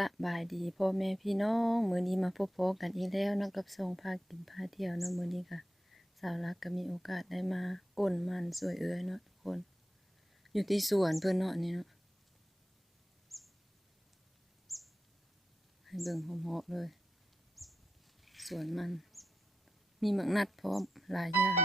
สบายดีพ่อแม่พี่น้องมือนี้มาพบพบกันอีกแล้วนะกับทรงพากินพาเที่ยวเนาะมือนี้ค่ะ สาวรักก็มีโอกาสได้มาก้นมันสวยเอ้ยเนาะทุกคน อยู่ที่สวนเพื่นเนาะนี่เนาะให้เบิ่งหอมๆเลยสวนมัน มีหมักนัดพร้อมหลายอย่าง